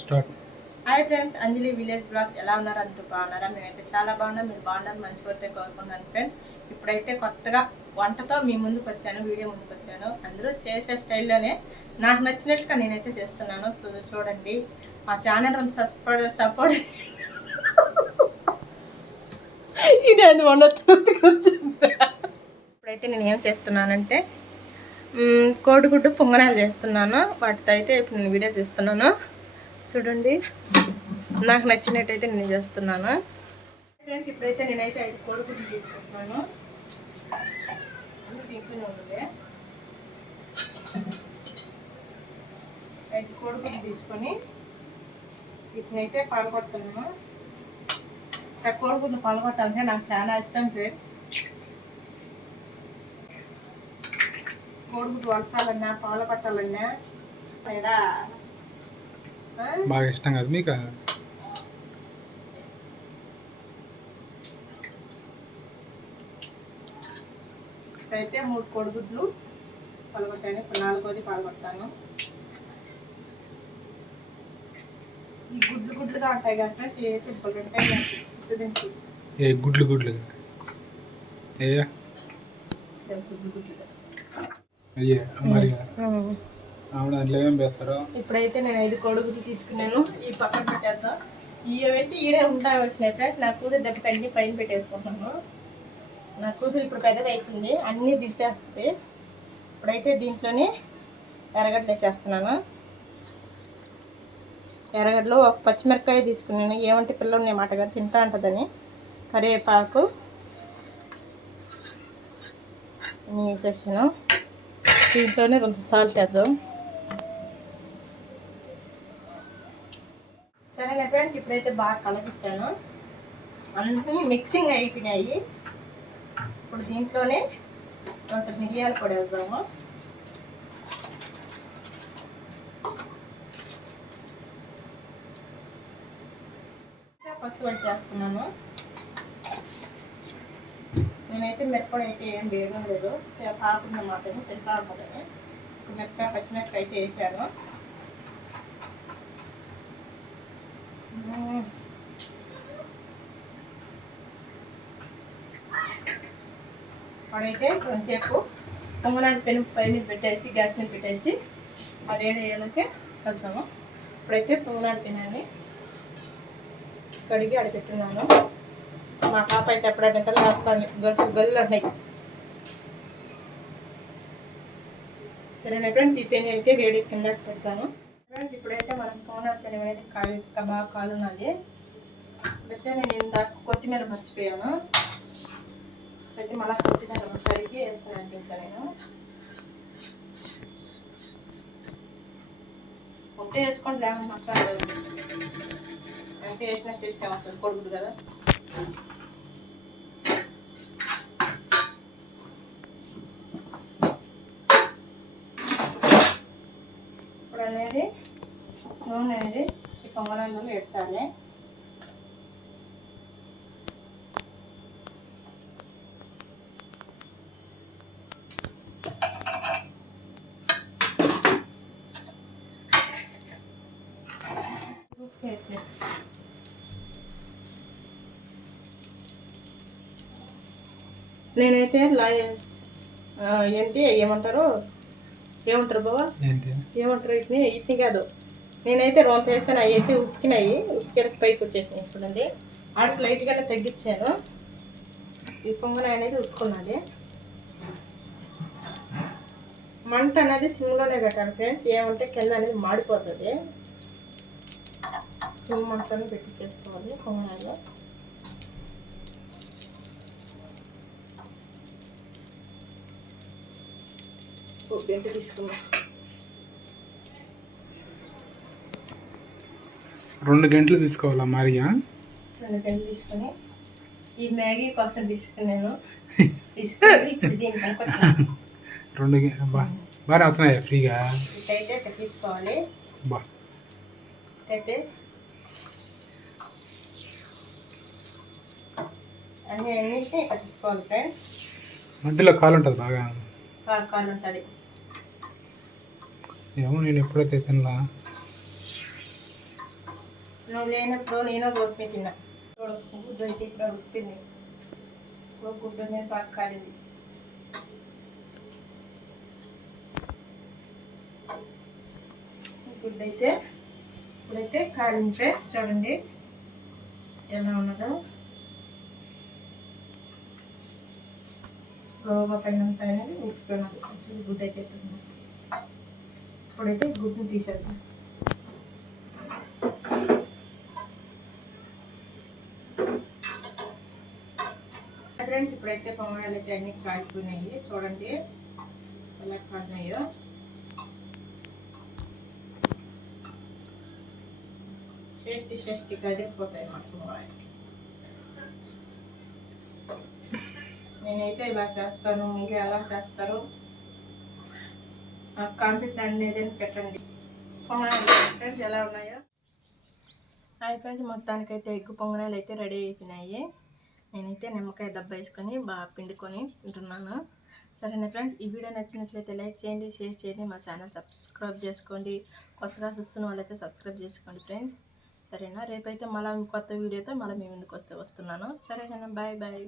Start. Hi friends, అంజలి village vlogs ఎలా ఉన్నారు? అందరూ బాగున్నారా? మేమైతే చాలా బాగున్నాం. మీరు బాగున్నారు మంచిపోతే కోరుకుంటున్నాను ఫ్రెండ్స్. ఇప్పుడైతే కొత్తగా వంటతో మీ ముందుకు వచ్చాను, వీడియో ముందుకు వచ్చాను. అందరూ చేసే స్టైల్లోనే నాకు నచ్చినట్లుగా నేనైతే చేస్తున్నాను. చూడండి, మా ఛానల్ సపోర్ట్ ఇదే అది వచ్చింది. ఇప్పుడైతే నేను ఏం చేస్తున్నానంటే కోడిగుడ్డు పొంగనాలు చేస్తున్నాను. వాటితో అయితే ఇప్పుడు నేను వీడియో తీస్తున్నాను. చూడండి, నాకు నచ్చినట్టయితే నేను చేస్తున్నాను ఫ్రెండ్స్. ఇప్పుడైతే నేనైతే 5 కోడిగుడ్లు తీసుకుంటున్నాను. దీంట్లోనే ఉంటుంది. 5 కోడిగుడ్లు తీసుకొని వీటినైతే పాల్గొడుతున్నాను. కోడిగుడ్లు పాల్గొట్టాలంటే నాకు చాలా ఇష్టం ఫ్రెండ్స్. కోడిగుడ్డు వలసాలన్నా పాలు పట్టాలన్నా లేదా బాగా ఇష్టం కదా మీకు? అయితే 3 కోడిగుడ్లు పాల్గొట్టాను. ఇప్పుడు 4వది పాల్గొట్టాను. ఈ గుడ్లుగా ఉంటాయి కదా చేతులు ఉంటాయి. ఏ గుడ్లు అయ్యా అయ్యే మరి దాంట్లో ఏమేమి వేస్తారు? ఇప్పుడైతే నేను 5 కోడిగుడ్లు తీసుకున్నాను. ఈ పక్కన పెట్టేద్దాం. ఇవైతే ఈడే ఉంటాయి వచ్చినాయి ఫ్రెండ్స్. నా కూతురు దెబ్బకి అన్ని పైన పెట్టేసుకుంటున్నాను. నా కూతురు ఇప్పుడు పెద్దది అయిపోయింది, అన్నీ దించేస్తుంది. ఇప్పుడైతే దీంట్లోనే ఎర్రగడ్డ వేసేస్తున్నాను. ఎర్రగడ్డలో ఒక పచ్చిమిరపకాయ తీసుకున్నాను. ఏమంటే పిల్లలు ఉన్నాయి మాటగా తింటా ఉంటుందని. కరివేపాకు అన్నీ వేసేసాను. దీంట్లోనే కొంత సాల్ట్ వేద్దాం. సరేనా ఫ్రెండ్స్, ఇప్పుడైతే బాగా కలపెట్టాను. అన్నీ మిక్సింగ్ అయిపోయినాయి. ఇప్పుడు దీంట్లోనే కొంత మిరియాల పొడి వేద్దాము. పసుపు చేస్తున్నాను. నేనైతే మిరపొడి అయితే ఏం వేయడం లేదు. పాకున్న మాటని తింటా ఉంటుందని మిరపకాయ పచ్చిమిరపకాయ అయితే వేసాను. అప్పుడైతే కొంచెంసేపు పొంగనాన్ని పై మీద పెట్టేసి గ్యాస్ మీద పెట్టేసి ఆ వేడి అయ్యాలంటే కలుపుతాము. ఇప్పుడైతే పొంగనాన్ని తినాన్ని కడిగి అడగెట్టున్నాను. మా పాప అయితే ఎప్పుడంటే వేస్తాను. గల్లు ఉన్నాయి. సరేనా ఫ్రెండ్స్, ఈ పెను అయితే వేడి కింద పెడతాను ఫ్రెండ్స్. ఇప్పుడైతే మనం పొంగనాల పెను అనేది బాగా కాలున్నది. ఇప్పుడైతే నేను ఇందాక కొత్తిమీర మర్చిపోయాను. అయితే మళ్ళీ కొత్తిమీర కడిగి వేస్తున్నాను. ఇంకా నేను ఉంటే వేసుకోండి, లేకుండా మసాలా ఎంత వేసినా చేస్తే వస్తుంది. కొడుకుడు కదా. ఇప్పుడు అనేది నూనె అనేది ఈ పొంగనాల్లో వేసాలి. నేనైతే ఏంటి ఏమంటారు బాబా, ఏమంటారు ఇట్ని కాదు. నేనైతే రోంత వేసాను. అవి అయితే ఉక్కినాయి. ఉక్కినకి పైకి వచ్చేసినాయి. చూడండి, ఆడికి లైట్గానే తగ్గించాను. ఈ పొంగనాయ అనేది ఉక్కున్నది. మంట అనేది సిమ్లోనే పెట్టాలి ఫ్రెండ్స్. ఏమంటే కింద అనేది మాడిపోతుంది. సిమ్ మంటని పెట్టి చేసుకోవాలి పొంగనాయలో. గంట తీసుకున్నాం. 2 గంటలు తీసుకోవాలా మరియా? 2 గంటలు తీసుకొని ఈ మ్యాగీ కోసం తీసుకున్నాను. తీసుకొని ఇప్పుడు దీని పనికి 2 బాగా అవుతున్నాయా ఫ్రీగా? ఇటైతే తీసుకోవాలి. అయితే అన్నిటినీ ఇక్కడ తీసుకోవాలి ఫ్రెండ్స్. మధ్యలో కాలు ఉంటుంది, బాగా కాలు ఉంటుంది. ఏమో నేను ఎప్పుడైతే తినలా. నువ్వు లేనప్పుడు నేను గోపి తిన్నా. చూడు గుడ్డు అయితే ఇక్కడ ఉడికింది. గుడ్డు అనేది బాగా కాలింది. గుడ్డు అయితే ఇప్పుడైతే కాలించే చూడండి ఎలా ఉన్నదో. లోగా పైన అనేది ఉడికిపోయినది. కొంచెం గుడ్డు అయితే ఇప్పుడైతే గుడ్డుని తీసేద్దాం. ఫ్రెండ్స్ ఇప్పుడైతే పొంగనాలు అయితే అన్ని కాలిపోయినాయి. చూడండి ఎలా కాలినాయో. షష్టికి కదిలిపోతాయి మా పొంగనాలు. నేనైతే ఇలా చేస్తాను, మీరు ఎలా చేస్తారు నాకు కామెంట్ అనేది పెట్టండి. పొంగనాలు ఫ్రెండ్స్ ఎలా ఉన్నాయో. హాయ్ ఫ్రెండ్స్, మొత్తానికైతే ఎగ్గు పొంగనాలు అయితే రెడీ అయిపోయినాయి. నేనైతే నిమ్మకాయ దెబ్బ వేసుకొని బాగా పిండుకొని తింటున్నాను. సరేనా ఫ్రెండ్స్, ఈ వీడియో నచ్చినట్లయితే లైక్ చేయండి, షేర్ చేయండి, మా ఛానల్ సబ్స్క్రైబ్ చేసుకోండి. కొత్తగా చూస్తున్న వాళ్ళైతే సబ్స్క్రైబ్ చేసుకోండి ఫ్రెండ్స్. సరేనా, రేపైతే మళ్ళీ కొత్త వీడియోతో మళ్ళీ మీ ముందుకు వస్తున్నాను. సరేనా, బాయ్ బాయ్.